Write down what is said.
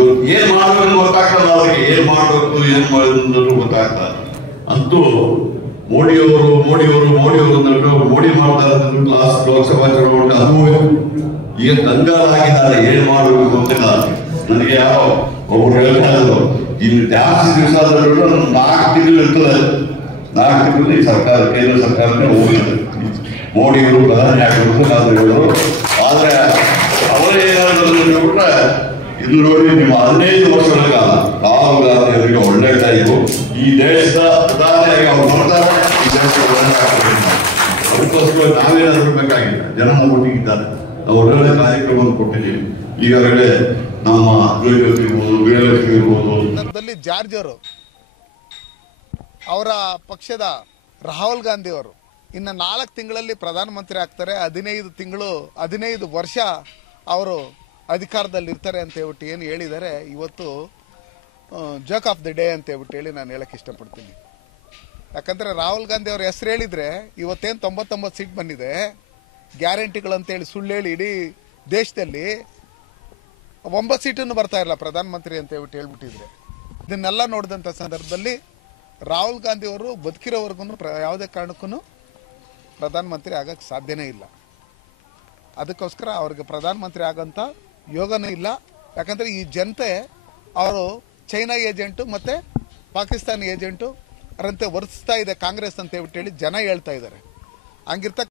ಇವತ್ತು ಏನ್ ಮಾಡಬೇಕು ಗೊತ್ತಾಗ್ತಲ್ಲ, ಅವ್ರಿಗೆ ಏನ್ ಮಾಡಬೇಕು ಏನ್ ಮಾಡೋದು ಗೊತ್ತಾಗ್ತಲ್ಲ. ಅಂತೂ ಮೋದಿಯವರು ಅಂದ್ಬಿಟ್ಟು ಮೋದಿ ಮಾಡ್ತಾ ಇರೋದು ಲಾಸ್ಟ್ ಲೋಕಸಭಾ ಚುನಾವಣೆ ಅದು ಈಗ ಕಂಗಾಲಾಗಿದ್ದಾರೆ, ಏನ್ ಮಾಡಬೇಕು ಗೊತ್ತಿಲ್ಲ. ನನಗೆ ಯಾರೋ ಒಬ್ರು ಹೇಳ್ತಾ ಇದ್ರು, ಇನ್ನು ಜಾಸ್ತಿ ದಿವಸ 4 ತಿಂಗಳು ಇರ್ತದೆ, 4 ತಿಂಗಳು ಈ ಸರ್ಕಾರ ಕೇಂದ್ರ ಸರ್ಕಾರನೇ ಹೋಗಿಲ್ಲ. ಮೋದಿಯವರು ಪ್ರಧಾನಿ ಆಗಬೇಕು ನಾವು ಹೇಳಿದ್ರು. ಆದ್ರೆ ಅವರೇ ಏನಾದ್ರು ಬಿಟ್ರೆ ಇದು ನೋಡಿ, ನಿಮ್ಮ 15 ವರ್ಷಗಳ ಕಾಲ ರಾಹುಲ್ ಗಾಂಧಿ ಅವರಿಗೆ ಒಳ್ಳೆ ಟೈಮು. ಈ ದೇಶದ ಪ್ರಧಾನಿಯಾಗಿ ಅವ್ರು ನೋಡ್ತಾರೆ, ಈ ದೇಶದ ಅದಕ್ಕೋಸ್ಕರ ನಾವೇನಾದ್ರೂ ಬೇಕಾಗಿಲ್ಲ. ಜನ ನಮ್ಮ ಒಟ್ಟಿಗಿದ್ದಾರೆ, ನಾವು ಒಳ್ಳೊಳ್ಳೆ ಕಾರ್ಯಕ್ರಮವನ್ನು ಕೊಟ್ಟಿದ್ದೀವಿ. ಈಗಾಗಲೇ ನಮ್ಮ ವೀರಲಕ್ಷ್ಮಿ ಇರ್ಬೋದು, ಜಾರ್ಜ್ ಅವರು, ಅವರ ಪಕ್ಷದ ರಾಹುಲ್ ಗಾಂಧಿ ಅವರು ಇನ್ನು 4 ತಿಂಗಳಲ್ಲಿ ಪ್ರಧಾನಮಂತ್ರಿ ಆಗ್ತಾರೆ. 15 ವರ್ಷ ಅವರು ಅಧಿಕಾರದಲ್ಲಿ ಇರ್ತಾರೆ ಅಂತ ಹೇಳ್ಬಿಟ್ಟು ಏನು ಹೇಳಿದ್ದಾರೆ. ಇವತ್ತು ಜೋಕ್ ಆಫ್ ದಿ ಡೇ ಅಂತ ಹೇಳ್ಬಿಟ್ಟು ಹೇಳಿ ನಾನು ಹೇಳಕ್ಕೆ ಇಷ್ಟಪಡ್ತೀನಿ. ಯಾಕಂದರೆ ರಾಹುಲ್ ಗಾಂಧಿ ಅವ್ರ ಹೆಸರು ಹೇಳಿದರೆ ಇವತ್ತೇನು 99 ಸೀಟ್ ಬಂದಿದೆ, ಗ್ಯಾರಂಟಿಗಳಂತೇಳಿ ಸುಳ್ಳು ಹೇಳಿ ಇಡೀ ದೇಶದಲ್ಲಿ 9 ಸೀಟನ್ನು ಬರ್ತಾ ಇಲ್ಲ ಪ್ರಧಾನಮಂತ್ರಿ ಅಂತ ಹೇಳ್ಬಿಟ್ಟಿದ್ರೆ. ಇದನ್ನೆಲ್ಲ ನೋಡಿದಂಥ ಸಂದರ್ಭದಲ್ಲಿ ರಾಹುಲ್ ಗಾಂಧಿ ಅವರು ಬದುಕಿರೋವರೆಗೂ ಯಾವುದೇ ಕಾರಣಕ್ಕೂ ಪ್ರಧಾನಮಂತ್ರಿ ಆಗಕ್ಕೆ ಸಾಧ್ಯನೇ ಇಲ್ಲ. ಅದಕ್ಕೋಸ್ಕರ ಅವ್ರಿಗೆ ಪ್ರಧಾನಮಂತ್ರಿ ಆಗೋಂಥ ಯೋಗನೇ ಇಲ್ಲ. ಯಾಕಂದರೆ ಈ ಜನತೆ ಅವರು ಚೈನಾ ಏಜೆಂಟು ಮತ್ತು ಪಾಕಿಸ್ತಾನ ಏಜೆಂಟು ಅವರಂತೆ ವರ್ತಿಸ್ತಾ ಇದೆ ಕಾಂಗ್ರೆಸ್ ಅಂತ ಹೇಳ್ಬಿಟ್ಟು ಹೇಳಿ ಜನ ಹೇಳ್ತಾ ಇದ್ದಾರೆ. ಹಂಗಿರ್ತಕ್ಕ